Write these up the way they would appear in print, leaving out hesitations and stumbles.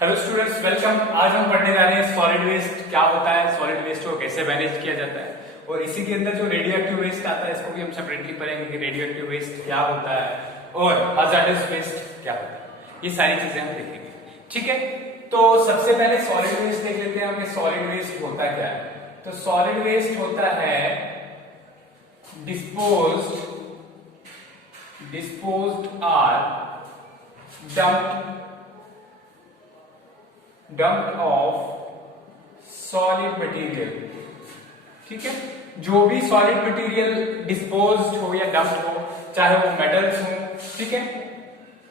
Hello students, welcome. आज हम पढ़ने जा रहे हैं सॉलिड वेस्ट क्या होता है, सॉलिड वेस्ट को कैसे मैनेज किया जाता है, और इसी के अंदर जो रेडियो एक्टिव वेस्ट आता है इसको भी हम सेपरेटली पढ़ेंगे कि रेडियो एक्टिव वेस्ट क्या होता है और hazardous वेस्ट क्या होता है। ये सारी चीजें हम देखेंगे, ठीक है। तो सबसे पहले सॉलिड वेस्ट देख लेते हैं हम, सॉलिड वेस्ट होता क्या है। तो सॉलिड वेस्ट होता है disposed or dumped of solid material, ठीक है। जो भी सॉलिड मटेरियल डिस्पोज्ड हो या डंप्ड हो, चाहे वो मेटल्स हो, ठीक है,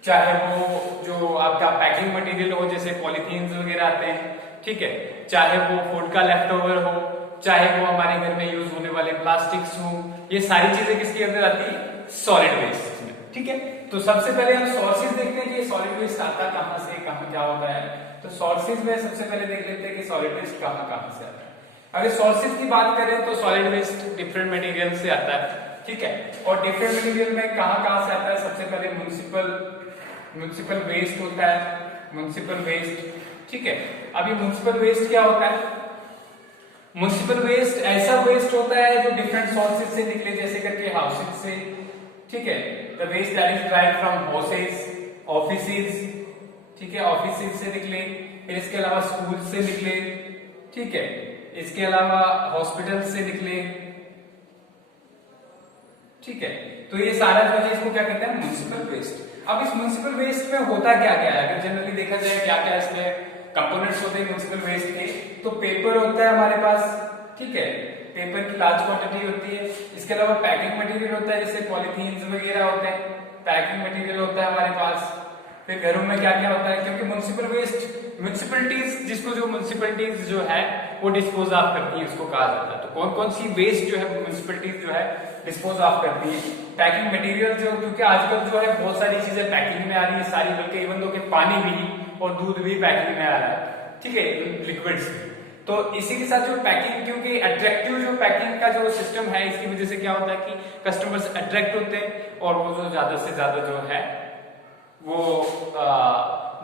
चाहे वो जो आपका पैकिंग मटेरियल हो जैसे पॉलीथीन्स वगैरह आते हैं, ठीक है, चाहे वो फूड का लेफ्ट ओवर हो, चाहे वो हमारे घर में यूज होने वाले प्लास्टिक्स हो, ये सारी चीजें किसके अंदर आती है, सॉलिड वेस्ट में, ठीक है। तो सबसे पहले हम सोर्सेज देखते हैं कि सॉलिड वेस्ट आता कहां से, कहां क्या होता है। तो सोर्सेज में सबसे पहले देख लेते हैं कि सॉलिड वेस्ट कहां कहां से आता है। अगर सोर्सेज की बात करें तो सॉलिड वेस्ट डिफरेंट मटेरियल से आता है, ठीक है। और डिफरेंट मटेरियल में कहां कहां से आता है, सबसे पहले म्युनिसिपल वेस्ट होता है, म्युनिसिपल वेस्ट, ठीक है। अभी म्युनिसिपल वेस्ट क्या होता है, म्युनिसिपल वेस्ट ऐसा वेस्ट होता है जो डिफरेंट सोर्सेज से निकले, जैसे करके हाउसेज से, ठीक है, the waste that is derived from houses, offices, ठीक है, ऑफिसेज से निकले, फिर इसके अलावा स्कूल से निकले, ठीक है, इसके अलावा हॉस्पिटल से निकले, ठीक है। तो ये सारा जो है इसको क्या कहते हैं, म्युनिसिपल वेस्ट। अब इस म्युनिसिपल वेस्ट में होता क्या क्या है, अगर जनरली देखा जाए क्या क्या इसमें कंपोनेंट्स होते हैं म्युनिसिपल वेस्ट के, तो पेपर होता है हमारे पास, ठीक है, पेपर की लार्ज क्वांटिटी होती है। इसके अलावा पैकिंग मटेरियल होता है, जैसे पॉलीथीन्स वगैरह होते हैं, पैकिंग मटेरियल होता है हमारे पास। फिर घरों में क्या क्या होता है, क्योंकि म्युनिसिपल वेस्ट म्युनिसिपलिटीज, जिसको जो म्युनिसिपलिटीज जो है वो डिस्पोज ऑफ करती है, उसको कहा जाता है। तो कौन कौन सी वेस्ट जो है म्युनिसिपलिटीज जो है डिस्पोज ऑफ करती है, पैकिंग मटेरियल जो, क्योंकि आजकल जो है बहुत सारी चीजें पैकिंग में आ रही है सारी, बल्कि इवन दो कि पानी भी और दूध भी पैकिंग में आ रहा है, ठीक है, लिक्विड्स। तो इसी के साथ जो पैकिंग, क्योंकि अट्रैक्टिव जो पैकिंग का जो सिस्टम है, इसकी वजह से क्या होता है कि कस्टमर्स अट्रैक्ट होते हैं और वो जो ज्यादा से ज्यादा जो है वो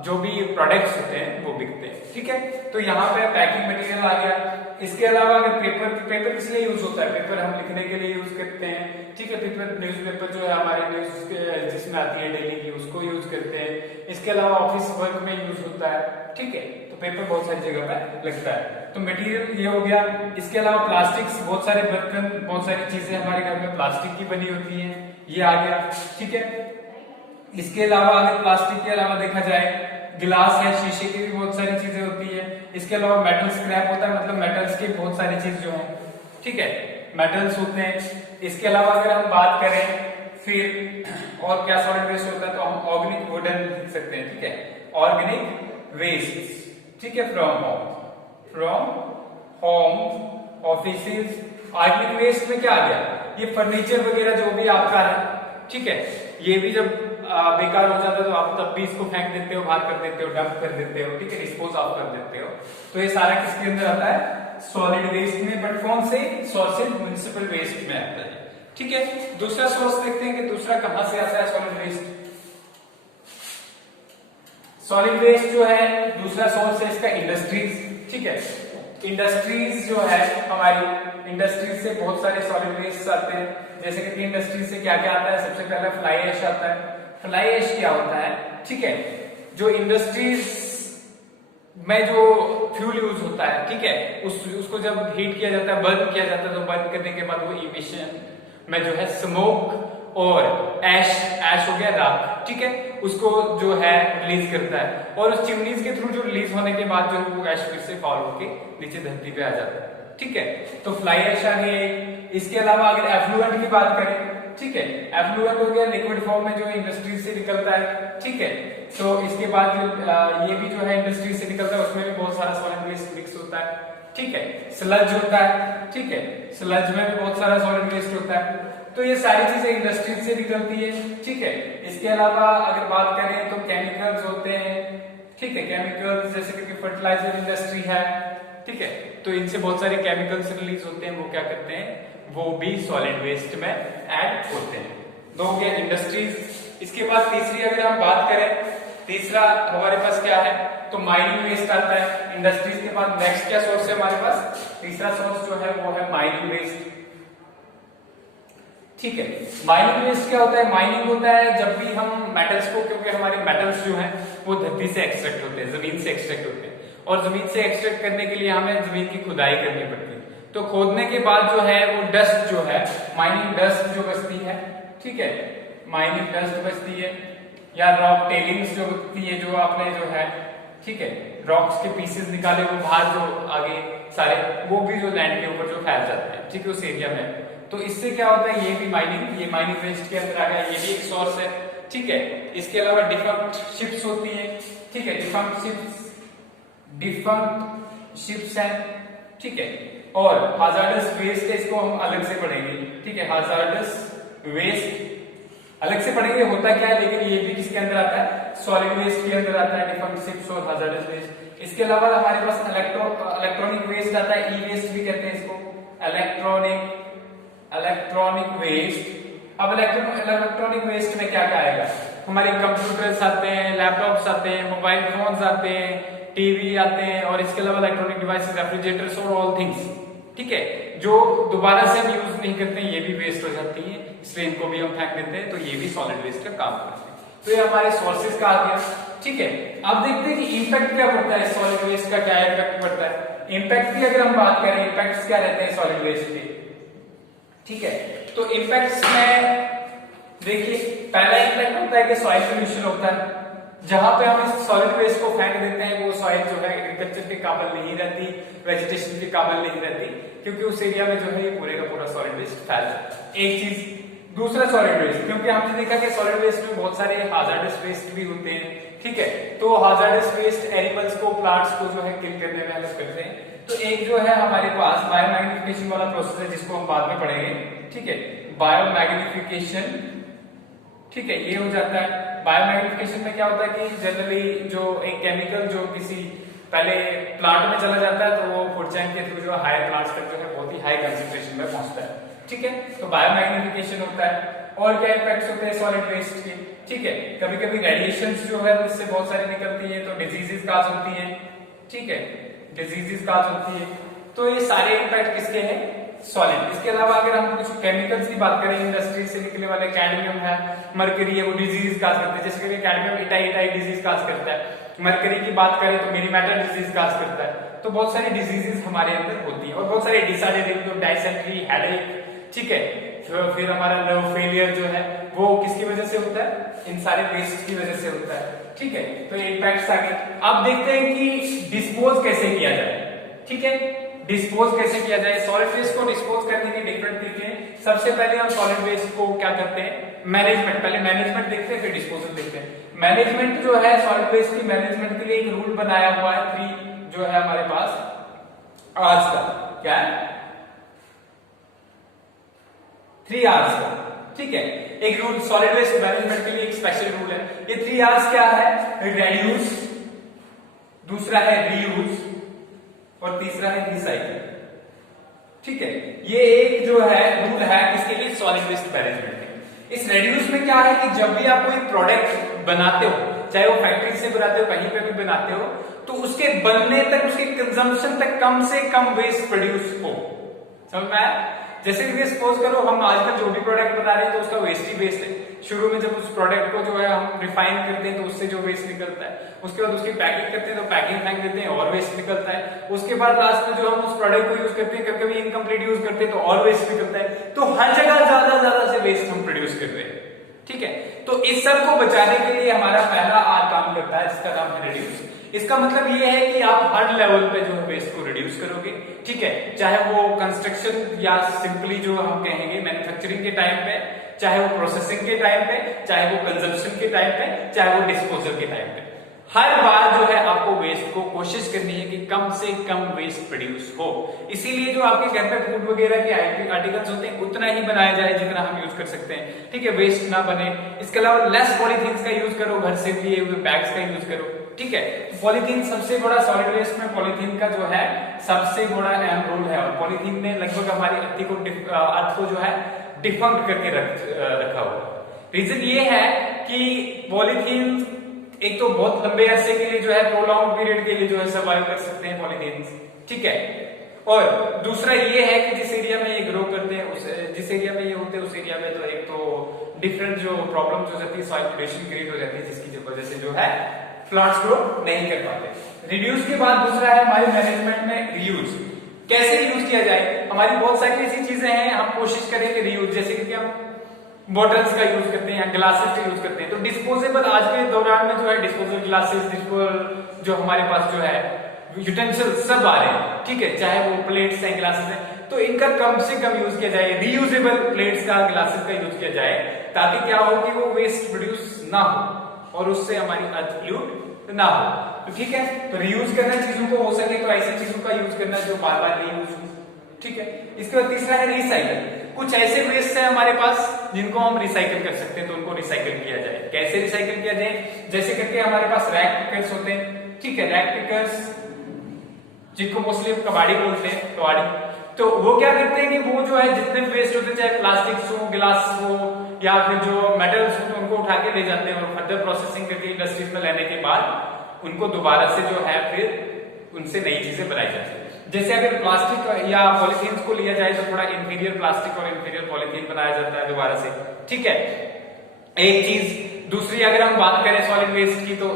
जो भी प्रोडक्ट्स होते हैं वो बिकते हैं, ठीक है। तो यहाँ पे पैकिंग मटेरियल आ गया। इसके अलावा अगर पेपर किस लिए यूज होता है, पेपर हम लिखने के लिए यूज करते हैं, ठीक है, पेपर न्यूज़पेपर जो है हमारे न्यूज जिसमें आती है डेली की, उसको यूज करते हैं। इसके अलावा ऑफिस वर्क में यूज होता है, ठीक है। तो पेपर बहुत सारी जगह पे लगता है, तो मटेरियल ये हो गया। इसके अलावा प्लास्टिक्स, बहुत सारे बर्तन, बहुत सारी चीजें हमारे घर में प्लास्टिक की बनी होती है, ये आ गया, ठीक है। इसके अलावा अगर प्लास्टिक के अलावा देखा जाए, गिलास है, शीशे की भी बहुत सारी चीजें होती है। इसके अलावा मेटल स्क्रैप होता है, मतलब मेटल्स की बहुत सारी चीज जो है, ठीक है, मेटल्स होते हैं। इसके अलावा अगर हम बात करें फिर और क्या सॉलिड वेस्ट होता है, तो हम ऑर्गेनिक वुडन लिख सकते हैं, ठीक है, ऑर्गेनिक वेस्ट, ठीक है, from home offices. Organic waste में क्या आ गया, ये फर्नीचर वगैरह जो भी आपका है, ठीक है, ये भी जब बेकार हो जाता है तो आप तब भी इसको फेंक देते हो, बाहर कर देते हो, डंप कर देते हो, ठीक है, डिस्पोज ऑफ कर देते हो। तो ये सारा किसके अंदर आता है, सॉलिड वेस्ट में, बट कौन से सोर्सेज, म्युनिसिपल वेस्ट में आता है, ठीक है। दूसरा सोर्स देखते हैं कि दूसरा कहां से आता है सॉलिड वेस्ट। सॉलिड वेस्ट जो है दूसरा सोर्स है इसका इंडस्ट्रीज, ठीक है। इंडस्ट्रीज जो है हमारी, इंडस्ट्रीज से बहुत सारे सॉलिड वेस्ट आते हैं, जैसे कि इंडस्ट्रीज से क्या क्या आता है, सबसे पहला फ्लाई ऐश आता है। फ्लाई ऐश क्या होता है, ठीक है, जो इंडस्ट्रीज में जो फ्यूल यूज होता है, ठीक है, उसको जब हीट किया जाता है, बर्न किया जाता है, तो बर्न करने के बाद वो इमिशन में जो है स्मोक और ऐश हो गया राख, ठीक है, उसको जो है रिलीज करता है, और उस चिमनीज के थ्रू जो रिलीज होने के बाद जो है वो ऐश फिर से फॉल होके नीचे धरती पे आ जाता है, ठीक है। तो फ्लाई ऐश आ गई। इसके अलावा अगर एफ्लुएंट की बात करें, ठीक है, एफ्लुएंट हो गया लिक्विड फॉर्म में जो इंडस्ट्री से निकलता है, ठीक है। तो इसके बाद ये भी जो है इंडस्ट्री से निकलता है, उसमें भी बहुत सारा सॉलिड वेस्ट मिक्स होता है, ठीक है। स्लज होता है, ठीक है, स्लज में भी बहुत सारा सॉलिड वेस्ट होता है। तो ये सारी चीजें इंडस्ट्री से निकलती है, ठीक है। इसके अलावा अगर बात करें तो केमिकल्स होते हैं, ठीक है, केमिकल्स जैसे कि फर्टिलाइजर इंडस्ट्री है, ठीक है, तो इनसे बहुत सारे केमिकल्स रिलीज होते हैं, वो क्या करते हैं, वो भी सॉलिड वेस्ट में ऐड होते हैं। दो हो गया इंडस्ट्रीज। इसके बाद तीसरी अगर हम बात करें तीसरा हमारे पास क्या है, तो माइनिंग वेस्ट आता है इंडस्ट्रीज के बाद। नेक्स्ट क्या सोर्स है हमारे पास, तीसरा सोर्स जो है वो है माइनिंग वेस्ट। ठीक है, माइनिंग वेस्ट क्या होता है, माइनिंग होता है जब भी हम मेटल्स को, क्योंकि हमारे मेटल्स जो है वो धरती से एक्सट्रैक्ट होते हैं, जमीन से एक्सट्रैक्ट होते हैं, और जमीन से एक्सट्रैक्ट करने के लिए हमें जमीन की खुदाई करनी पड़ती है। तो खोदने के बाद जो है वो डस्ट जो है, माइनिंग डस्ट जो बचती है, ठीक है, माइनिंग डस्ट बचती है, या रॉक टेलिंग्स जो बचती है, जो आपने जो है, ठीक है, रॉक्स के पीसेस निकाले वो बाहर जो आगे सारे, वो भी जो लैंड के ऊपर जो फैल जाते हैं, ठीक है, उस एरिया में। तो इससे क्या होता है, ये भी माइनिंग, ये माइनिंग वेस्ट के अंदर आ गया, ये भी एक सोर्स है। ठीक है, इसके अलावा डिफंक्ट शिप्स होती है, ठीक है, डिफंक्ट शिप्स है, ठीक है, और हाजार्डस वेस्ट है, इसको हम अलग से पढ़ेंगे, ठीक है, हाजार्डस वेस्ट अलग से पढ़ेंगे होता क्या है, लेकिन ये भी किसके अंदर आता है, सॉलिड वेस्ट के अंदर आता है, डिफंक्ट शिप्स और हाजार्डस वेस्ट। इसके अलावा हमारे पास इलेक्ट्रॉनिक वेस्ट आता है, ई वेस्ट भी कहते हैं इसको, इलेक्ट्रॉनिक वेस्ट। अब इलेक्ट्रॉनिक वेस्ट में क्या क्या आएगा, हमारे कंप्यूटर्स आते हैं, लैपटॉप्स आते हैं, मोबाइल फोन्स आते हैं, टीवी आते हैं, और इसके अलावा इलेक्ट्रॉनिक डिवाइसेस, रेफ्रिजरेटर्स और ऑल थिंग्स, ठीक है, जो दोबारा से हम यूज नहीं करते हैं, ये भी वेस्ट हो जाती है, इसलिए इनको भी हम फेंक देते हैं, तो ये भी सॉलिड वेस्ट का काम करते हैं। तो ये हमारे सोर्सेज का आ गया। ठीक है, अब देखते हैं कि इंपैक्ट क्या पड़ता है, सॉलिड वेस्ट का क्या इम्पैक्ट पड़ता है। इंपैक्ट की अगर हम बात करें, इंपैक्ट्स क्या रहते हैं सॉलिड वेस्ट के, ठीक है, तो इंपैक्ट्स में देखिए, पहला इंपैक्ट होता है कि सॉइल पोल्यूशन होता है, जहां पे हम इस सॉलिड वेस्ट को फेंक देते हैं, वो सॉइल जो है एग्रीकल्चर के काबिल नहीं रहती, वेजिटेशन के काबिल नहीं रहती, क्योंकि उस एरिया में जो है ये पूरे का पूरा सॉलिड वेस्ट फैल जाता है। एक चीज, दूसरा सॉलिड वेस्ट, क्योंकि हमने देखा कि सॉलिड वेस्ट में बहुत सारे हाजार्डस वेस्ट भी होते हैं, ठीक है, तो हाजार्डस वेस्ट एनिमल्स को, प्लांट्स को जो है किल करने में हेल्प करते हैं। तो एक जो है हमारे पास बायोमैग्निफिकेशन वाला प्रोसेस है, जिसको हम बाद में पढ़ेंगे, ठीक है, बायोमैग्निफिकेशन, ठीक है, ये हो जाता है। बायोमैग्निफिकेशन में क्या होता है कि जनरली जो एक केमिकल जो किसी पहले प्लांट में चला जाता है, तो वो फूड चेन के थ्रू जो हायर प्लांट्स तक जो है बहुत ही हाई कंसेंट्रेशन में पहुंचता है, ठीक है, तो बायोमैग्निफिकेशन होता है। और क्या इफेक्ट्स होते हैं सॉलिड वेस्ट के, ठीक है, कभी कभी रेडिएशंस जो है इससे बहुत सारी निकलती है, तो डिजीजेस काज होती है, ठीक है, डिजीजेस काज होती है। तो ये सारे इम्पैक्ट किसके हैं, सॉलिड। इसके अलावा अगर हम कुछ केमिकल्स की बात करें, इंडस्ट्री से निकलने वाले कैडमियम है, मरकरी है, वो डिजीज काज करते हैं, जैसे कि कैडमियम इटाई डिजीज काज करता है। मरकरी की बात करें तो मेरीमेटल डिजीज काज करता है। तो बहुत सारी डिजीजेस हमारे अंदर होती है, और बहुत सारे डिसऑर्डर, डायसेंट्री, हेडेक, ठीक है, फिर हमारा नर्व फेलियर जो है वो किसकी वजह से होता है, इन सारे वेस्ट की वजह से होता है, ठीक है। तो ये इम्पैक्ट्स आ गए। अब देखते हैं कि डिस्पोज कैसे किया जाए, ठीक है, डिस्पोज कैसे किया जाए। सॉलिड वेस्ट को डिस्पोज करने के डिफरेंट तरीके हैं। सबसे पहले हम सॉलिड वेस्ट को क्या करते हैं, मैनेजमेंट, पहले मैनेजमेंट देखते हैं, फिर डिस्पोजल देखते हैं। मैनेजमेंट जो है सॉलिड वेस्ट की मैनेजमेंट के लिए एक रूल बनाया हुआ है, 3 जो है हमारे पास आज का, क्या है, 3 आवर्स का, ठीक है, एक रूल सॉलिड वेस्ट मैनेजमेंट के लिए एक स्पेशल रूल है। ये 3 आवर्स क्या है, रेड्यूस, दूसरा है रीयूज, और तीसरा है रिसाइकिल, ठीक है। ये एक जो है रूल है इसके लिए सॉलिड वेस्ट मैनेजमेंट के। इस रेड्यूस में क्या है कि जब भी आप कोई प्रोडक्ट बनाते हो, चाहे वो फैक्ट्री से बनाते हो, कहीं पे भी बनाते हो, तो उसके बनने तक, उसके कंजम्पशन तक कम से कम वेस्ट प्रोड्यूस हो। समझ में आया? जैसे कि सपोज करो हम आजकल जो भी प्रोडक्ट बना रहे हैं तो उसका वेस्ट ही वेस्ट है। शुरू में जब उस प्रोडक्ट को जो है हम रिफाइन करते हैं तो उससे जो वेस्ट निकलता है, उसके बाद उसकी पैकिंग करते हैं तो पैकिंग फेंक देते हैं और वेस्ट निकलता है। उसके बाद लास्ट में जो हम उस प्रोडक्ट को यूज करते हैं, कभी कभी इनकम्प्लीट यूज करते हैं तो और वेस्ट निकलता है। तो हर जगह ज्यादा से वेस्ट हम प्रोड्यूस कर रहे हैं, ठीक है। तो इस सब को बचाने के लिए हमारा पहला काम करता है जिसका नाम है रिड्यूस। इसका मतलब ये है कि आप हर लेवल पे जो है वेस्ट को रिड्यूस करोगे, ठीक है, चाहे वो कंस्ट्रक्शन या सिंपली जो हम कहेंगे मैन्युफैक्चरिंग के टाइम पे, चाहे वो प्रोसेसिंग के टाइम पे, चाहे वो कंजम्पशन के टाइम पे, चाहे वो डिस्पोजल के टाइम पे। हर बार जो है आपको वेस्ट को कोशिश करनी है कि कम से कम वेस्ट प्रोड्यूस हो। इसीलिए जो आपके घर पे फूड वगैरह के आर्टिकल्स होते हैं उतना ही बनाया जाए जितना हम यूज कर सकते हैं, ठीक है, वेस्ट ना बने। इसके अलावा लेस पॉलीथीन का यूज करो, घर से लिए हुए बैग्स का यूज करो, ठीक है। पॉलीथीन सबसे बड़ा सॉलिड वेस्ट में पॉलीथीन का जो है सबसे बड़ा अहम रोल है, और पॉलीथीन ने लगभग हमारी अर्थ को जो है डिफंक्ट करके रखा हुआ। रीजन ये है कि पॉलीथीन एक तो बहुत लंबे अरसे के लिए जो है प्रोलॉन्ग पीरियड के लिए जो है सर्वाइव कर सकते हैं पॉलीथीन, ठीक है। और दूसरा ये है कि जिस एरिया में ये ग्रो करते हैं उस जिस एरिया में ये होते हैं उस एरिया में तो एक तो डिफरेंट जो प्रॉब्लम्स हो जाती है, सॉइल पोल्यूशन क्रिएट हो जाती है, जिसकी वजह से जो है प्लांट्स ग्रो नहीं कर पाते। रिड्यूस के बाद दूसरा है हमारे मैनेजमेंट में रीयूज। कैसे रीयूज किया जाए? हमारी बहुत सारी ऐसी चीजें हैं, हम कोशिश करेंगे रीयूज, जैसे कि हम बॉटल्स का यूज करते हैं या ग्लासेस का यूज करते हैं, तो डिस्पोजेबल आज के दौरान में जो है डिस्पोजेबल ग्लासेस, डिस्पोजेबल जो हमारे पास जो है यूटेंसिल्स सब आ रहे हैं, ठीक है, चाहे वो प्लेट्स हैं, ग्लासेस हैं, तो इनका कम से कम यूज किया जाए, रीयूजेबल प्लेट्स का, ग्लासेस का यूज किया जाए, ताकि क्या हो कि वो वेस्ट प्रोड्यूस ना हो और उससे हमारी अर्थ पोल्यूट ना हो। तो ठीक है, तो रीयूज करना चीजों को, हो सके तो ऐसी चीजों का यूज करना जो बार बार रीयूज हो, ठीक है। इसके बाद तीसरा है रिसाइकल। कुछ ऐसे वेस्ट है हमारे पास जिनको हम रिसाइकल कर सकते हैं, तो उनको रिसाइकल किया जाए। कैसे रिसाइकल किया जाए? जैसे करके हमारे पास रैक पिकर्स होते हैं, ठीक है, रैक पिकर्स जिनको मोस्टली कबाड़ी बोलते हैं, कबाड़ी, तो वो क्या करते हैं कि वो जो है जितने भी वेस्ट होते हैं, चाहे प्लास्टिक हो, गिलास हो या फिर जो मेटल्स हो, तो उनको उठा के ले जाते हैं और फर्दर प्रोसेसिंग करके इंडस्ट्रीज में लेने के बाद उनको दोबारा से जो है फिर उनसे नई चीजें बनाई जाती है। जैसे अगर प्लास्टिक या पॉलीथीन को लिया जाए तो थोड़ा इंफीरियर प्लास्टिक और इंफीरियर पॉलीथीन बनाया जाता है दोबारा से, ठीक है, एक चीज। दूसरी अगर हम बात करें सॉलिड वेस्ट की, तो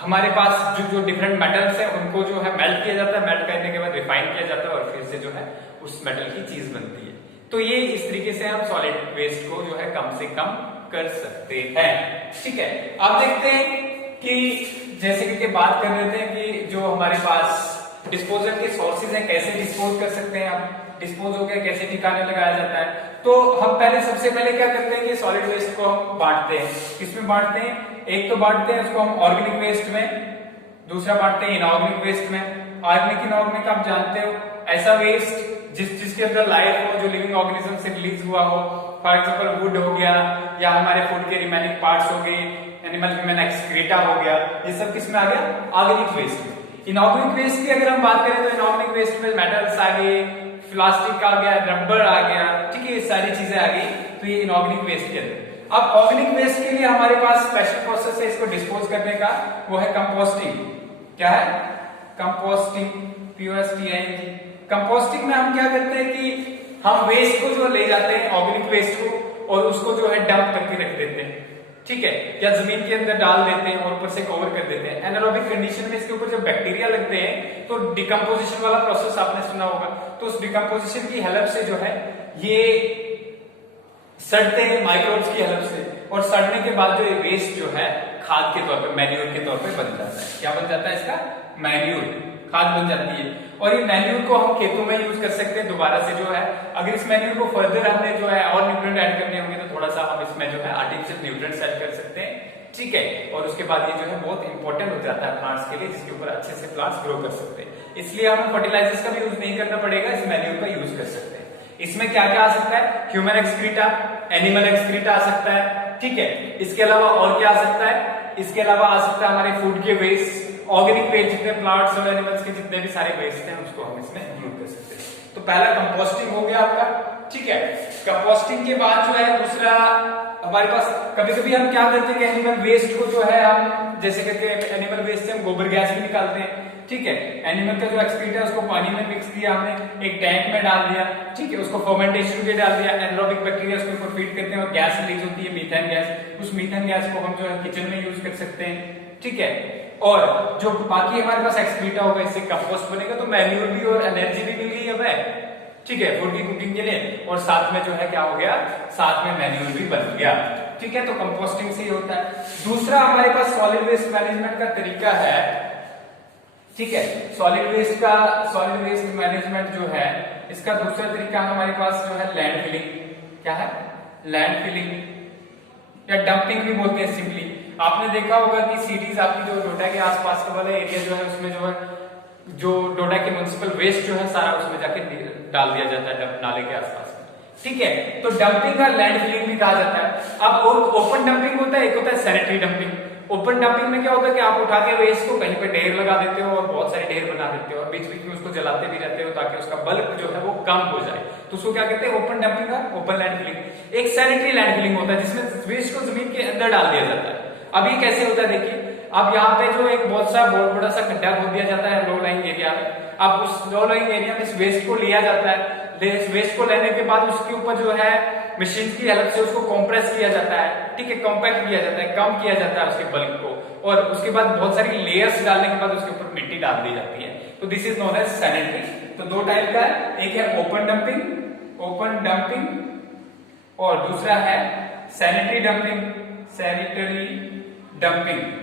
हमारे पास जो डिफरेंट मेटल्स है उनको जो है मेल्ट किया जाता है, मेल्ट करने के बाद रिफाइन किया जाता है और फिर से जो है उस मेटल की चीज बनती है। तो ये इस तरीके से हम सॉलिड वेस्ट को जो है कम से कम कर सकते हैं, ठीक है। अब देखते हैं कि जैसे कि बात कर रहे थे कि जो हमारे पास डिस्पोजल के सोर्सेज हैं, कैसे डिस्पोज कर सकते हैं, हम डिस्पोज हो गया कैसे ठिकाने लगाया जाता है। तो हम सबसे पहले क्या करते हैं कि सॉलिड वेस्ट को हम बांटते हैं। किसमें बांटते हैं? एक तो बांटते हैं उसको हम ऑर्गेनिक वेस्ट में, दूसरा बांटते हैं इनऑर्गेनिक वेस्ट में। ऑर्गेनिक इनऑर्गेनिक आप जानते हो, ऐसा वेस्ट जिसके अंदर लाइफ हो, जो लिविंग ऑर्गेनिज्म से रिलीज हुआ हो, फॉर एग्जांपल वुड हो गया या हमारे फूड के रिमेनिंग पार्ट्स हो गए, एनिमल ह्यूमन एक्सक्रीटा हो गया, ये सब किसमें आ गया? ऑर्गेनिक वेस्ट में। इनऑर्गेनिक वेस्ट की अगर हम बात करें तो इनऑर्गेनिक वेस्ट में मेटल्स आ गए, प्लास्टिक आ गया, रबर आ गया, ठीक है, ये सारी चीजें आ गई, तो ये इनऑर्गेनिक वेस्ट के अंदर। अब ऑर्गेनिक वेस्ट के लिए हमारे पास स्पेशल प्रोसेस है इसको डिस्पोज करने का, वो है कंपोस्टिंग। क्या है? Composting, POSTING। कंपोस्टिंग में हम क्या करते हैं कि हम वेस्ट को जो ले जाते हैं, ऑर्गेनिक वेस्ट को, और उसको जो है डंप करके रख देते हैं, ठीक है, या जमीन के अंदर डाल देते हैं और ऊपर से कवर कर देते हैं। एनारोबिक कंडीशन में इसके ऊपर जब बैक्टीरिया लगते हैं तो डिकम्पोजिशन वाला प्रोसेस आपने सुना होगा, तो उस डिकम्पोजिशन की हेल्प से जो है ये सड़ते हैं माइक्रोब्स की हेल्प से, और सड़ने के बाद जो ये वेस्ट जो है खाद के तौर पे, मैन्यूर के तौर पे बन जाता है। क्या बन जाता है इसका? मैन्यूर, खाद बन जाती है। और ये मैन्यूर को हम खेतों में यूज कर सकते हैं दोबारा से जो है। अगर इस मैन्यूर को फर्दर हमने जो है और न्यूट्रिएंट ऐड करने होंगे तो थोड़ा सा हम इसमें जो है आर्टिफिशियल न्यूट्रिएंट्स ऐड कर सकते हैं, ठीक है। और उसके बाद ये जो है बहुत इंपॉर्टेंट हो जाता है प्लांट्स के लिए, जिसके ऊपर अच्छे से प्लांट्स ग्रो कर सकते हैं। इसलिए हमें फर्टिलाइजर्स का भी यूज नहीं करना पड़ेगा, इस मैन्यूर का यूज कर सकते हैं। इसमें क्या क्या आ सकता है? ह्यूमन एक्सक्रीटा, एनिमल एक्सक्रीटा आ सकता है, ठीक है। इसके अलावा और क्या आ सकता है? इसके अलावा आ सकता है हमारे फूड के वेस्ट, ऑर्गेनिक वेस्ट, जितने प्लांट्स और एनिमल्स के जितने भी सारे वेस्ट हैं उसको हम इसमें इंक्लूड कर सकते हैं। तो पहला कंपोस्टिंग हो गया आपका, ठीक है। कंपोस्टिंग के बाद जो है दूसरा हमारे पास, कभी कभी हम क्या करते हैं कि एनिमल वेस्ट को जो है हम जैसे करके एनिमल वेस्ट से हम गोबर गैस भी निकालते हैं, ठीक है। एनिमल का जो एक्सक्रीटा है उसको पानी में मिक्स किया हमने, एक टैंक में डाल दिया, ठीक है, उसको फर्मेंटेशन के डाल दिया, एनारोबिक बैक्टीरिया उसके ऊपर फीड करते हैं और गैस रिलीज होती है, मीथेन गैस। उस मीथेन गैस को हम जो है किचन में यूज कर सकते हैं, ठीक है। और जो बाकी हमारे पास एक्सक्रीटा होगा इससे कंपोस्ट बनेगा, तो मैन्यूर भी और एनर्जी भी मिल गई हमें, ठीक है, फूड की कुकिंग के लिए, और साथ में जो है क्या हो गया? साथ में मैन्यूर भी बन गया, ठीक है। तो कंपोस्टिंग से ही होता है। दूसरा हमारे पास सॉलिड वेस्ट मैनेजमेंट का तरीका है, ठीक है। सॉलिड वेस्ट मैनेजमेंट जो है इसका दूसरा तरीका हमारे पास जो है लैंड फिलिंग। क्या है? लैंड फिलिंग या डंपिंग भी बोलते हैं सिंपली। आपने देखा होगा कि सिटीज आपकी जो डोडा के आसपास का वाला एरिया जो है उसमें जो है जो डोडा के म्युनिसिपल वेस्ट जो है सारा उसमें जाके डाल दिया जाता है नाले के आसपास, ठीक है। तो डंपिंग और लैंड फिलिंग भी कहा जाता है। अब ओपन डंपिंग होता है, एक होता है सैनिटरी डंपिंग। ओपन डंपिंग में क्या होता है कि आप उठा के वेस्ट को कहीं पे ढेर लगा देते हो और बहुत सारे ढेर बना देते हो और बीच बीच में उसको जलाते भी रहते हो ताकि उसका बल्क जो है वो कम हो जाए, तो उसको क्या कहते हैं? ओपन डंपिंग और ओपन लैंड फिलिंग। एक सैनिटरी लैंड फिलिंग होता है जिसमें वेस्ट को जमीन के अंदर डाल दिया जाता है। अब ये कैसे होता है देखिए, अब यहाँ पे जो एक बहुत बड़ा सा गड्ढा खोद दिया जाता है लो लाइंग एरिया में। अब उस लो लाइंग एरिया में इस वेस्ट को लिया जाता है, इस वेस्ट को लेने के बाद उसके ऊपर जो है मशीन की हेल्प से उसको कंप्रेस किया जाता है, ठीक है, कॉम्पैक्ट किया जाता है, कम किया जाता है उसके बल्क को, और उसके बाद बहुत सारी लेयर्स डालने के बाद उसके ऊपर मिट्टी डाल दी जाती है। तो this is known as sanitary. तो दो टाइप का है, एक है ओपन डंपिंग और दूसरा है सैनिटरी डंपिंग।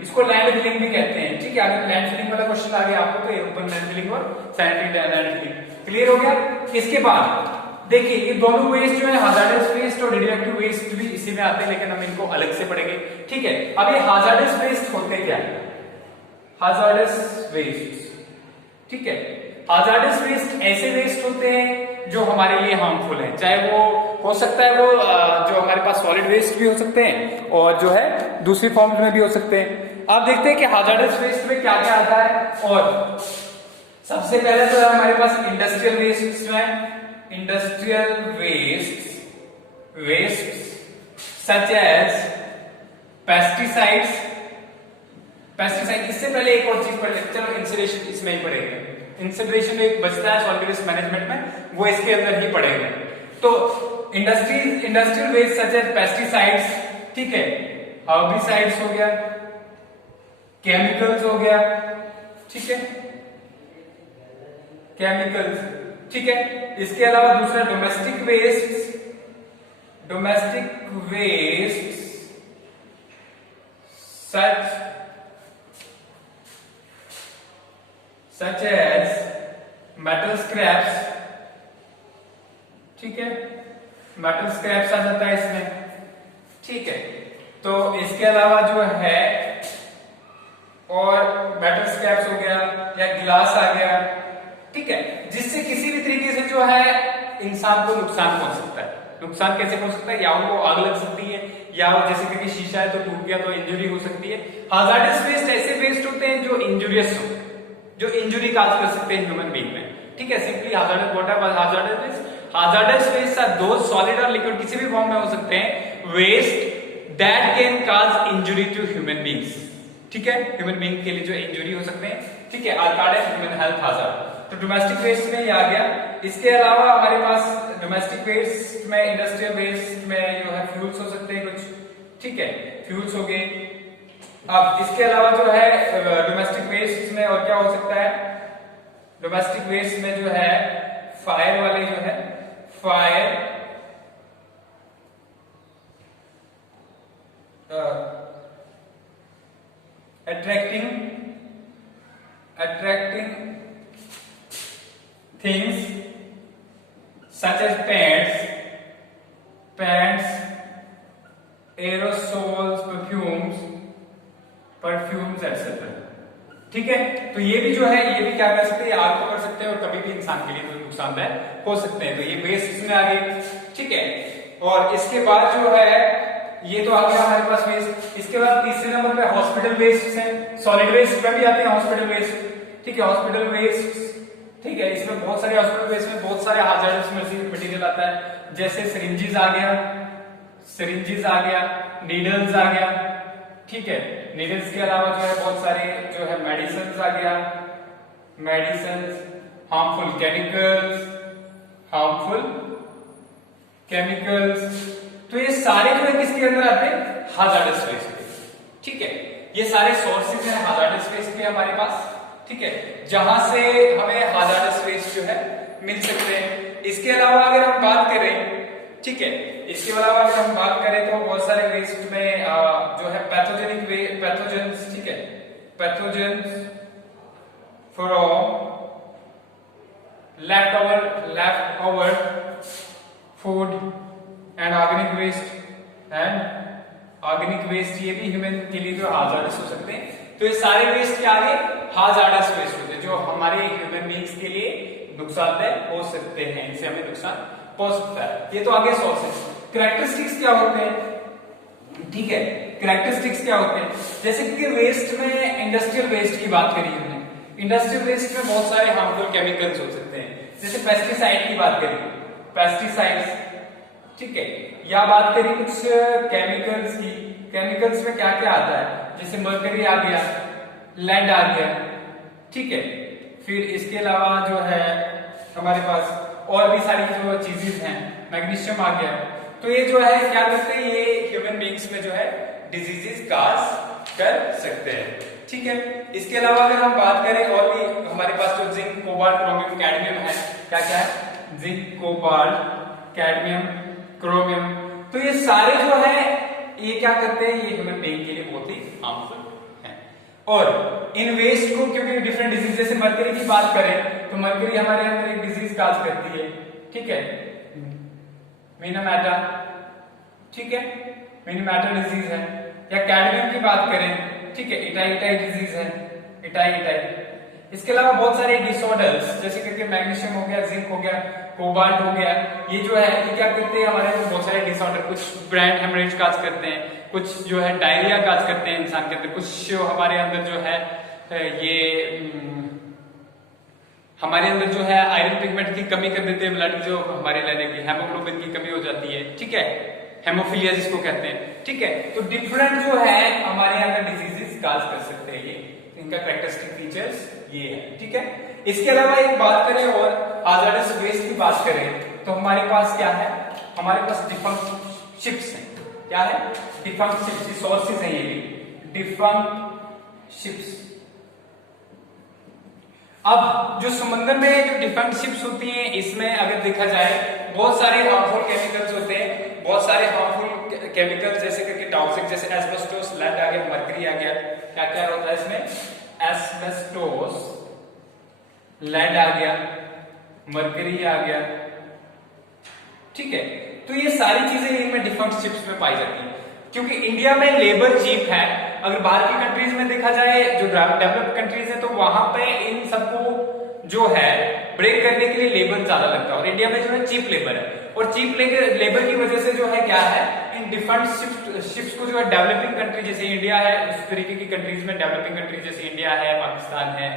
इसको लैंड फिलिंग भी कहते हैं, ठीक है। अगर लैंड फिलिंग वाला क्वेश्चन आ गया आपको तो ओपन लैंड फिलिंग और सैनिटरी लैंड फिलिंग क्लियर हो गया। इसके बाद देखिए ये दोनों वेस्ट जो है हाजार्डस वेस्ट और रेडियोएक्टिव वेस्ट भी इसी में आते हैं, लेकिन हम इनको अलग से पढ़ेंगे, ठीक है। अब ये हाजार्डस वेस्ट होते क्या है, हाजार्डस वेस्ट, ठीक है। हाजार्डस वेस्ट ऐसे वेस्ट होते हैं जो हमारे लिए हार्मफुल है, चाहे वो हो सकता है वो जो हमारे पास सॉलिड वेस्ट भी हो सकते हैं और जो है दूसरी फॉर्म्स में भी हो सकते हैं। आप देखते हैं कि हाजार्डस वेस्ट में क्या क्या आता है, और सबसे पहले तो है हमारे पास इंडस्ट्रियल वेस्ट में, industrial waste such as pesticides. इससे पहले एक और चीज पढ़ लेते, चलो इंसिनरेशन इसमें ही पढ़ेंगे। इंसिनरेशन एक बचता है सॉलिड वेस्ट मैनेजमेंट में, वो इसके अंदर ही पढ़ेंगे। तो industrial waste such as pesticides, ठीक है, हर्बिसाइड्स हो गया, केमिकल्स हो गया, ठीक है, केमिकल्स, ठीक है। इसके अलावा दूसरा domestic waste such as metal scraps, ठीक है, मेटल स्क्रैप्स आ जाता है इसमें, ठीक है। तो इसके अलावा जो है और मेटल स्क्रैप्स हो गया या ग्लास आ गया, ठीक है, जिससे किसी भी तरीके से जो है इंसान को नुकसान पहुंच सकता है। नुकसान कैसे पहुंच सकता है, या उनको आग लग सकती है, या जैसे कि शीशा है तो टूट गया तो इंजरी हो सकती है। हाजार्डस वेस्ट ऐसे वेस्ट होते हैं जो इंजूरियस हो, जो इंजरी काज कर सकते हैं ह्यूमन बीइंग में, ठीक है। Simply hazardous waste are those solid और लिक्विड, किसी भी फॉर्म में हो सकते हैं, waste that can cause injury to human beings, ठीक है, ह्यूमन बीइंग के लिए जो इंजरी हो सकते हैं, ठीक है, regarded as human health hazard. तो डोमेस्टिक वेस्ट में ये आ गया। इसके अलावा हमारे पास डोमेस्टिक वेस्ट में, इंडस्ट्रियल वेस्ट में जो है फ्यूल्स हो सकते हैं कुछ, ठीक है, फ्यूल्स हो गए। अब इसके अलावा जो है डोमेस्टिक वेस्ट में और क्या हो सकता है, डोमेस्टिक वेस्ट में जो है फायर वाले जो है, fire attracting things such as paints, aerosols, perfumes etc. ठीक है। तो ये भी जो है ये भी क्या कर सकते हैं, आग को कर सकते हैं और कभी भी इंसान के लिए तो नुकसानदायक हो सकते हैं। तो ये वेस्ट इसमें आ गई, ठीक है। और इसके बाद जो है ये तो आ गया हमारे पास वेस्ट। इसके बाद तीसरे नंबर पे हॉस्पिटल वेस्ट है, सॉलिड वेस्ट में भी आते हैं हॉस्पिटल वेस्ट, ठीक है, हॉस्पिटल वेस्ट, ठीक है। इसमें बहुत सारे हॉस्पिटल वेस्ट में बहुत सारे हाजार्डस मटेरियल आता है, जैसे सिरिंजेस आ गया, नीडल्स आ गया, ठीक है। नीडल्स के अलावा जो है बहुत सारे जो है मेडिसिन आ गया, हार्मफुल केमिकल्स। तो ये सारे जो है किसके अंदर आते हैं, हाजार्डस वेस्ट के, ठीक है। ये सारे सोर्सेज हैं हाजार्डस वेस्ट के हमारे पास, ठीक है, जहां से हमें हाजार्डस वेस्ट जो है मिल सकते हैं। इसके अलावा अगर हम बात करें, ठीक है, इसके अलावा अगर हम बात करें तो बहुत सारे वेस्ट में जो है पैथोजेंस, ठीक है, pathogens from leftover food and organic waste, ये भी ह्यूमन के लिए जो हाजार्डस हो सकते हैं। तो ये सारे वेस्ट के आगे हाजार्डस वेस्ट होते हैं जो हमारे ह्यूमन बीइंग्स के लिए नुकसानदायक हो सकते हैं, इनसे हमें नुकसान पहुंच सकता है। ये तो आगे सोर्सेस। कैरेक्टरिस्टिक्स क्या होते हैं, ठीक है, कैरेक्टरिस्टिक्स क्या होते हैं, जैसे कि वेस्ट में इंडस्ट्रियल वेस्ट की बात करी हमने, इंडस्ट्रियल वेस्ट में बहुत सारे हार्मफुल केमिकल्स हो सकते हैं, जैसे पेस्टिसाइड की बात करी, पेस्टिसाइड्स, ठीक है, या बात करी कुछ केमिकल्स की, केमिकल्स में क्या क्या आता है, जैसे मर्करी आ गया, लेड आ गया, ठीक है। फिर इसके अलावा जो है हमारे पास और भी सारी जो चीजें हैं, मैग्नीशियम आ गया। तो ये जो है क्या करते हैं, ये ह्यूमन बींग्स में जो है डिजीजेस काज कर सकते हैं, ठीक है। इसके अलावा अगर हम बात करें और भी हमारे पास जो जिंक, कोबाल्ट, क्रोमियम, कैडमियम है, क्या क्या है, जिंक, कोबाल्ट, कैडमियम, क्रोमियम, तो ये सारे जो है ये क्या करते हैं, ये ह्यूमन बीइंग के लिए बहुत ही हार्मफुल है। और इन वेस्ट को, क्योंकि डिफरेंट डिजीज, जैसे मर्करी की बात करें तो मर्करी हमारे अंदर एक डिजीज काज करती है, ठीक है, मिनामेटा, ठीक है, मिनामेटा डिजीज है। या कैडमियम की बात करें, ठीक है, इटाई डिजीज है, इटाई। इसके अलावा बहुत सारे डिसऑर्डर्स, जैसे करके मैग्नीशियम हो गया, जिंक हो गया, कोबाल्ट हो गया, ये जो है ये क्या करते हैं, हमारे अंदर बहुत सारे डिसऑर्डर, कुछ ब्रेन हेमरेज काज करते हैं, कुछ जो है डायरिया काज करते हैं इंसान के अंदर, कुछ हमारे अंदर जो है ये हमारे अंदर जो है आयरन पिगमेंट की कमी कर देते हैं, ब्लड जो हमारे लेने की, हेमोग्लोबिन की कमी हो जाती है, ठीक है, हेमोफीलिया जिसको कहते हैं, ठीक है। तो डिफरेंट जो है हमारे अंदर डिजीजेस काज कर सकते हैं, ये इनका कैरेक्टरिस्टिक फीचर्स ये है, ठीक है। इसके अलावा एक बात करें और हाजार्डस वेस्ट की बात करें तो हमारे पास क्या है, हमारे पास डिफंक्ट शिप्स हैं, क्या है, डिफंक्ट शिप्स, रिसोर्सेज हैं, ये भी डिफंक्ट शिप्स। अब जो समुद्र में जो डिफंक्ट शिप्स होती हैं, इसमें अगर देखा जाए बहुत सारे हार्मफुल केमिकल्स होते हैं, बहुत सारे हार्मफुल केमिकल्स जैसे करके टॉक्सिक, जैसे एस्बेस्टोस, लेड आ गया, मर्करी आ गया, क्या क्या होता है इसमें, एस्बेस्टोस, लेड आ गया, मर्करी आ गया, ठीक है। तो ये सारी चीजें इनमें डिफंक्ट शिप्स में पाई जाती हैं, क्योंकि इंडिया में लेबर चीप है। अगर बाहर की कंट्रीज में देखा जाए, जो डेवलप्ड कंट्रीज है, तो वहां पे इन सबको जो है ब्रेक करने के लिए लेबर ज्यादा लगता है, और इंडिया में जो है चीप लेबर है, और चीप लेबर की वजह से जो है क्या है, इन डिफरेंट शिप्स को जो है डेवलपिंग कंट्री जैसे इंडिया है, उस तरीके की कंट्रीज में, डेवलपिंग कंट्रीज जैसे इंडिया है, पाकिस्तान है,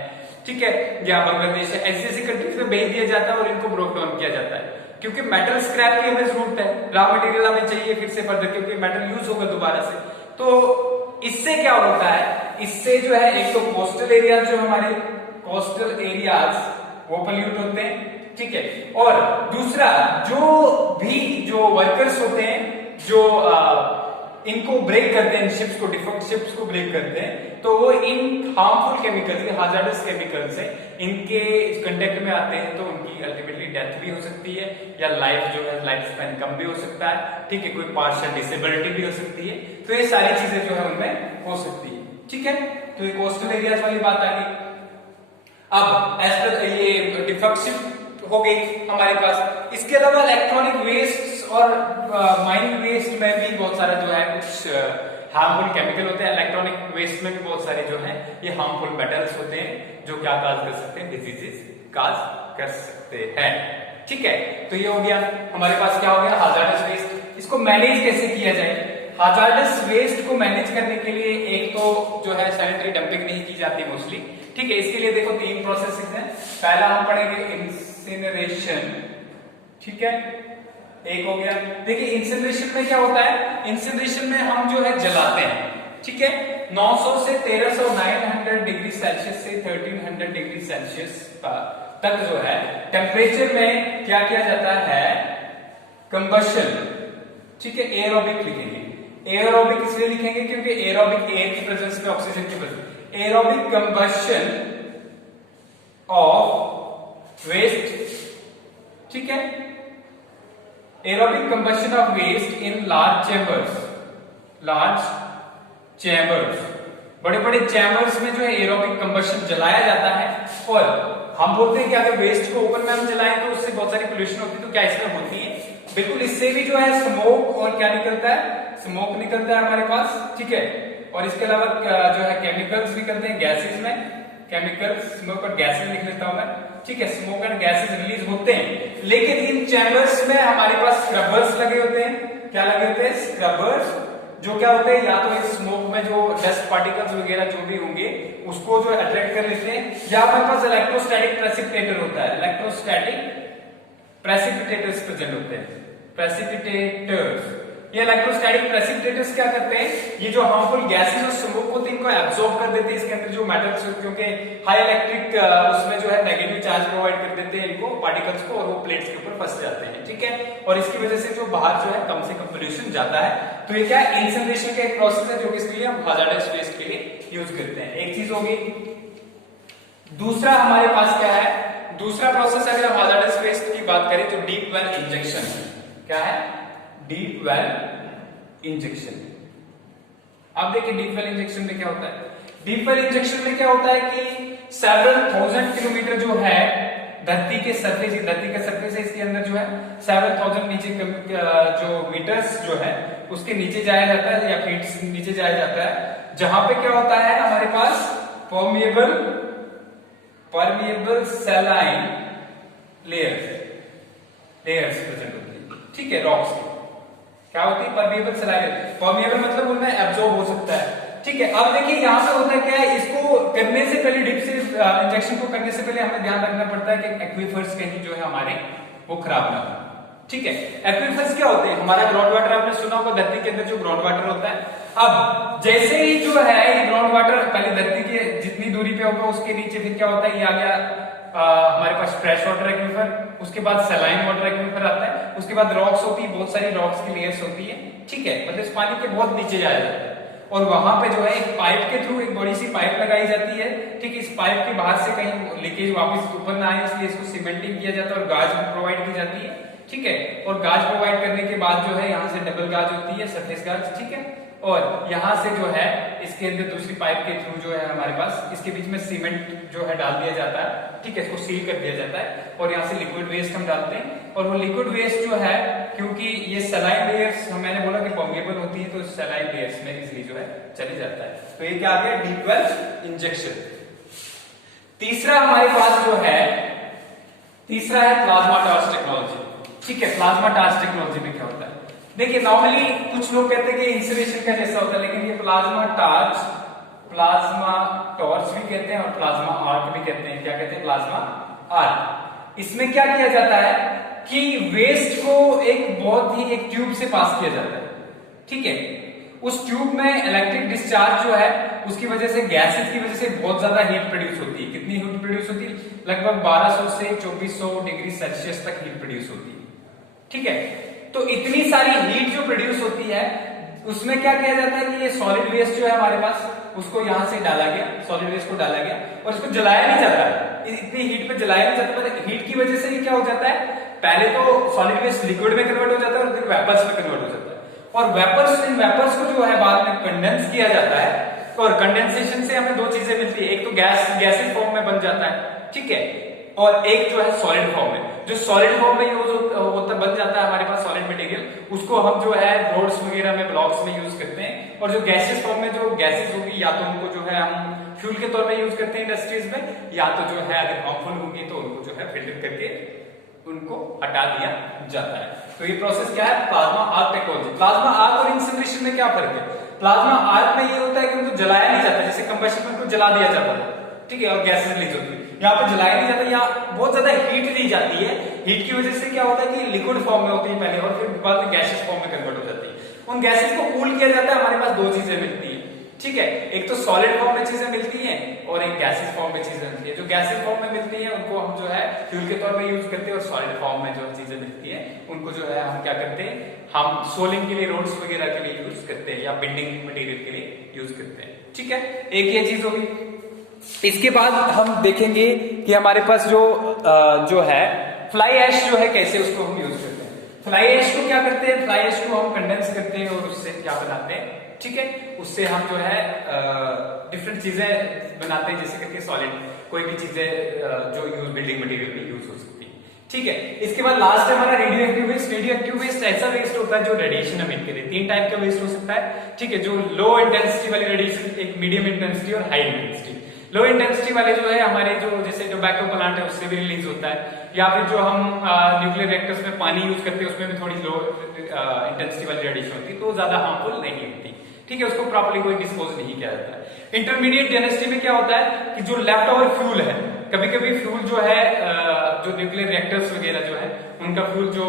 ठीक है, या बांग्लादेश है, ऐसी ऐसी कंट्रीज में भेज दिया जाता है और इनको ब्रोक डाउन किया जाता है, क्योंकि मेटल स्क्रैप की हमें जरूरत है, रॉ मटेरियल हमें चाहिए फिर से फर्दर, क्योंकि मेटल यूज होगा दोबारा से। तो इससे क्या होता है, इससे जो है एक तो कोस्टल एरिया, जो हमारे कोस्टल एरियाज वो पोल्यूट होते हैं, ठीक है, और दूसरा जो वर्कर्स होते हैं, जो इनको ब्रेक करते हैं, शिप्स को, डिफरेंट शिप्स को ब्रेक करते हैं, तो वो इन हार्मफुल केमिकल्स, हाजार्डस केमिकल्स से इनके कांटेक्ट में आते हैं, तो उनकी अल्टीमेटली डेथ भी हो सकती है, या लाइफ जो है, लाइफ स्पैन कम भी हो सकता है, ठीक है, कोई पार्शियल डिसेबिलिटी भी हो सकती है। तो ये सारी चीजें जो है उनमें हो सकती है, ठीक है। तो ये कोस्टल एरियाज वाली बात आ गई। अब ये डिफेक्ट शिप हो गई हमारे पास। इसके अलावा इलेक्ट्रॉनिक वेस्ट और माइनिंग वेस्ट में भी बहुत सारा जो है कुछ हार्मफुल केमिकल होते हैं। इलेक्ट्रॉनिक वेस्ट में भी बहुत सारे जो है ये हार्मफुल मेटल्स होते हैं, जो क्या काज कर सकते हैं, डिजीजेस काज कर सकते हैं, ठीक है। तो ये हो गया हमारे पास, क्या हो गया, हाजार्डस वेस्ट। इसको मैनेज कैसे किया जाए? हाजार्डस वेस्ट को मैनेज करने के लिए एक तो जो है सैनिटरी डंपिंग नहीं की जाती मोस्टली, ठीक है। इसके लिए देखो 3 प्रोसेसेस हैं। पहला हम पढ़ेंगे इंसिनरेशन, ठीक है, एक हो गया। देखिए इंसिनरेशन में क्या होता है, इंसिनरेशन में हम जो है जलाते हैं, ठीक है, 900 से 1300, 900 डिग्री सेल्सियस से 1300 डिग्री सेल्सियस तक जो है टेम्परेचर में क्या किया जाता है, कंबशन, ठीक है। एरोबिक लिखेंगे, एरोबिक इसलिए लिखेंगे क्योंकि एरोबिक एयर की प्रेजेंस में, ऑक्सीजन की presence, aerobic combustion of waste, ठीक है, aerobic combustion of waste in large chambers, large chambers, बड़े बड़े चैम्बर्स में जो है एरोबिक कंबशन जलाया जाता है। और हम बोलते हैं कि अगर वेस्ट को ओपन में हम जलाएं तो उससे बहुत सारी पोल्यूशन होती है, तो क्या इसमें होती है? बिल्कुल, इससे भी जो है स्मोक और क्या निकलता है, स्मोक निकलता है हमारे पास, ठीक है। और इसके अलावा जो है केमिकल्स निकलते हैं गैसेस में, केमिकल्स, स्मोक और गैसेस लिख लेता हूं मैं, ठीक है, स्मोक एंड गैसेस रिलीज होते हैं। लेकिन इन चैम्बर्स में हमारे पास स्क्रबर्स लगे होते हैं। क्या लगे होते हैं? स्क्रबर्स, जो क्या होते हैं, या तो इस स्मोक में जो डस्ट पार्टिकल्स वगैरह जो भी होंगे उसको जो अट्रैक्ट कर लेते हैं, या हमारे पास इलेक्ट्रोस्टैटिक प्रेसिपिटेटर होता है, इलेक्ट्रोस्टैटिक प्रेसिपिटेटर्स प्रेजेंट होते हैं, प्रेसिपिटेटर्स, ये इलेक्ट्रोस्टैटिक प्रेसिपिटेटर्स क्या करते हैं, ये जो हार्मफुल गैसेस और स्मोक होती है इनको एब्सॉर्ब कर देते हैं इसके अंदर जो मेटल्स, क्योंकि हाई इलेक्ट्रिक उसमें जो है नेगेटिव चार्ज प्रोवाइड कर देते हैं इनको पार्टिकल्स को, और वो प्लेट्स के ऊपर फंस जाते हैं, ठीक है। और इसकी वजह से जो बाहर जो है कम से कम पोल्यूशन जाता है। तो ये क्या है, इनसिनरेशन का एक प्रोसेस है जो कि इसके लिए हम हैजार्डस वेस्ट के लिए यूज करते हैं। एक चीज होगी। दूसरा हमारे पास क्या है, दूसरा प्रोसेस अगर हम हैजार्डस वेस्ट की बात करें तो डीप वेल इंजेक्शन। क्या है, डीप वेल इंजेक्शन। अब देखिए डीप वेल इंजेक्शन में क्या होता है। डीप वेल इंजेक्शन में क्या होता है कि सेवरल थाउजेंड किलोमीटर जो है धरती के सरफेस है, इसके अंदर जो है सेवरल थाउजेंड नीचे जो मीटर्स जो है उसके नीचे जाया जाता है या फीट नीचे जाया जाता है, जहां पे क्या होता है हमारे पास परमिएबल सैलाइन लेयर्स प्रेजेंट होती है, ठीक है। रॉक्स की क्या होती है, परमिएबल सैलाइन। परमिएबल मतलब उनमें एब्जॉर्ब हो सकता है, ठीक है। अब देखिए यहां पे होता है क्या है, इसको करने से पहले डीप से इंजेक्शन को करने से पहले हमें ध्यान रखना पड़ता है कि एक्वीफर्स कहीं जो है हमारे वो खराब ना हो, ठीक है। एक्वीफर्स क्या होते हैं, हमारा ग्राउंड वाटर आपने सुना होगा, धरती के अंदर जो ग्राउंड वाटर होता है। अब जैसे ही जो है ये ग्राउंड वाटर पहले धरती के जितनी दूरी पे होगा उसके नीचे फिर क्या होता है, ये आ गया हमारे पास फ्रेश वाटर एक्वीफर, उसके बाद सलाइन वाटर एक्वीफर आता है, उसके बाद रॉक्स होती है, बहुत सारी रॉक्स की लेयर्स होती है, ठीक है। मतलब इस पानी के बहुत नीचे जाया जाता है और वहां पे जो है एक पाइप के थ्रू एक बड़ी सी पाइप लगाई जाती है, ठीक है। इस पाइप के बाहर से कहीं लीकेज वापस ऊपर ना आए इसलिए इसको सीमेंटिंग किया जाता है और गाज भी प्रोवाइड की जाती है, ठीक है। और गाज प्रोवाइड करने के बाद जो है यहाँ से डबल गाज होती है, सरफेस गाज, ठीक है। और यहाँ से जो है इसके अंदर दूसरी पाइप के थ्रू जो है हमारे पास इसके बीच में सीमेंट जो है डाल दिया जाता है, ठीक है। इसको सील कर दिया जाता है और यहाँ से लिक्विड वेस्ट हम डालते हैं और वो लिक्विड वेस्ट जो है, क्योंकि ये सलाइन लेयर्स मैंने बोला कि परमिएबल होती है तो सलाइन लेयर्स में इजीली जो है चले जाता है। तो ये क्या आ गया, डीप वेल इंजेक्शन। तीसरा हमारे पास जो है, तीसरा है प्लाज्मा टॉर्च टेक्नोलॉजी, ठीक है। प्लाज्मा टॉर्च टेक्नोलॉजी में क्या होता है, देखिए नॉर्मली कुछ लोग कहते हैं कि इंसुलेशन का जैसा होता है, लेकिन ये प्लाज्मा टॉर्च भी कहते हैं और प्लाज्मा आर्क भी कहते हैं। क्या कहते हैं, प्लाज्मा आर्क। इसमें क्या किया जाता है कि वेस्ट को एक बहुत ही एक ट्यूब से पास किया जाता है, ठीक है। उस ट्यूब में इलेक्ट्रिक डिस्चार्ज जो है उसकी वजह से, गैसेस की वजह से बहुत ज्यादा हीट प्रोड्यूस होती है। कितनी हीट प्रोड्यूस होती है, लगभग 1200 से 2400 डिग्री सेल्सियस तक हीट प्रोड्यूस होती है, ठीक है। तो इतनी सारी हीट जो प्रोड्यूस होती है उसमें क्या किया जाता है कि ये सॉलिड वेस्ट जो है हमारे पास उसको यहां से डाला गया, सॉलिड वेस्ट को डाला गया और इसको जलाया नहीं जाता है, इतनी हीट पे जलाया नहीं जाता। मतलब हीट की वजह से ये क्या हो जाता है, पहले तो सॉलिड वेस्ट लिक्विड में कन्वर्ट हो जाता है और फिर वेपर्स में कन्वर्ट हो जाता है और वेपर्स को जो है बाद में कंडेंस किया जाता है और कंडेंसेशन से हमें दो चीजें मिलती है, एक तो गैसेस फॉर्म में बन जाता है, ठीक है, और एक जो है सॉलिड फॉर्म में। जो सॉलिड फॉर्म में यूज होता बन जाता है हमारे पास सॉलिड मटेरियल, उसको हम जो है रोड्स वगैरह में, ब्लॉक्स में यूज करते हैं। और जो गैसेस फॉर्म में जो गैसेस होगी या तो उनको जो है हम फ्यूल के तौर पे यूज करते हैं इंडस्ट्रीज में, या तो जो है अगर हार्मफुल होंगी तो उनको जो है फिल्टर करके उनको हटा दिया जाता है। तो ये प्रोसेस क्या है, plasma arc technology. Plasma arc और इंसिनरेशन में क्या फर्क है, प्लाज्मा आर्क में ये होता है कि उनको जलाया नहीं जाता, जैसे कंबशन में उनको जला दिया जाता है, ठीक है, और गैसेस रिलीज होती है। यहाँ पे जलाया नहीं जाता, यहाँ बहुत ज्यादा हीट दी जाती है। हीट की वजह से क्या होता है कि लिक्विड फॉर्म में होती है पहले और फिर बाद में गैसेस फॉर्म में कन्वर्ट हो जाती है। उन गैसेस को कूल किया जाता है, हमारे पास दो चीजें मिलती है, ठीक है। एक तो सॉलिड फॉर्म में चीजें मिलती हैं और एक गैसेस फॉर्म में चीजें मिलती है। जो गैसेस फॉर्म में मिलती है उनको हम जो है फ्यूल के तौर पे यूज करते हैं और सॉलिड फॉर्म में जो चीजें मिलती है उनको जो है हम क्या करते हैं, हम सोलिंग के लिए, रोड्स वगैरह के लिए यूज करते हैं या बिल्डिंग मटेरियल के लिए यूज करते हैं, ठीक है। एक ये चीज होगी। इसके बाद हम देखेंगे कि हमारे पास जो है फ्लाई ऐश जो है कैसे उसको हम यूज करते हैं। फ्लाई ऐश को क्या करते हैं, फ्लाई ऐश को हम कंडेंस करते हैं और उससे क्या बनाते हैं, ठीक है, उससे हम जो है डिफरेंट चीजें बनाते हैं, जैसे करके सॉलिड कोई भी चीजें जो यूज बिल्डिंग मटेरियल में यूज हो सकती है, ठीक है। इसके बाद लास्ट है हमारा radioactive waste. Radioactive waste ऐसा वेस्ट होता है जो रेडिएशन एमिट करे। तीन टाइप का वेस्ट हो सकता है, ठीक है, जो लो इंटेंसिटी वाली रेडिएशन, एक मीडियम इंटेंसिटी और हाई इंटेंसिटी। लो इंटेंसिटी वाले जो है हमारे जो जैसे टोबैको प्लांट है उससे भी रिलीज होता है, या फिर जो हम न्यूक्लियर रिएक्टर्स में पानी यूज करते हैं उसमें भी थोड़ी लो इंटेंसिटी वाली रेडिएशन होती है, तो ज्यादा हार्मफुल नहीं होती, ठीक है, उसको प्रॉपर्ली कोई डिस्पोज नहीं किया जाता है। इंटरमीडिएट डेंसिटी में क्या होता है कि जो लेफ्ट ओवर फ्यूल है, कभी कभी फ्यूल जो है जो न्यूक्लियर रिएक्टर्स वगैरह जो है उनका फ्यूल जो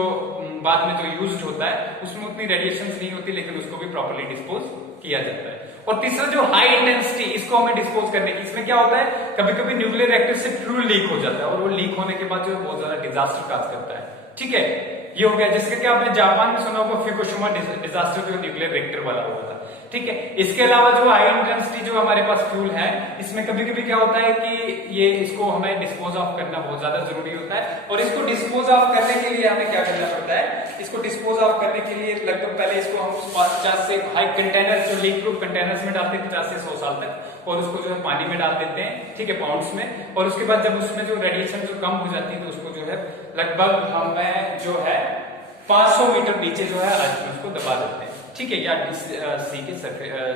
बाद में जो यूज होता है उसमें उतनी रेडिएशन नहीं होती, लेकिन उसको भी प्रॉपर्ली डिस्पोज किया जाता है। और तीसरा जो हाई इंटेंसिटी, इसको हमें डिस्पोज करने की, इसमें क्या होता है कभी कभी न्यूक्लियर रिएक्टर से फ्यूल लीक हो जाता है और वो लीक होने के बाद जो बहुत ज्यादा डिजास्टर काज करता है। ठीक है, ये हो गया। जिसके क्या आपने जापान में सुना होगा फुकुशिमा डिजास्टर, जो न्यूक्लियर रिएक्टर वाला हुआ था। ठीक है, इसके अलावा जो हाई इंटेंसिटी जो हमारे पास फ्यूल है, इसमें कभी कभी क्या होता है कि ये इसको हमें डिस्पोज ऑफ करना बहुत ज्यादा जरूरी होता है। और इसको डिस्पोज ऑफ करने के लिए हमें क्या करना पड़ता है, इसको डिस्पोज ऑफ करने के लिए लगभग पहले इसको हम 50 से हाई कंटेनर, जो लीक प्रूफ कंटेनर्स में डालते हैं 50 से 100 साल तक, और उसको जो है पानी में डाल देते हैं। ठीक है, पाउंड्स में। और उसके बाद जब उसमें जो रेडिएशन जो कम हो जाती है, तो उसको जो है लगभग हमें जो है 500 मीटर नीचे जो है अर्थ में उसको दबा देते हैं। ठीक है, या सी के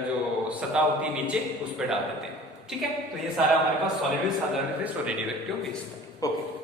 जो सतह होती है नीचे, उस पर डाल देते हैं। ठीक है, तो ये सारा हमारे पास सॉलिड वेस्ट, साधारण वेस्ट और रेडियो एक्टिव वेस्ट। ओके।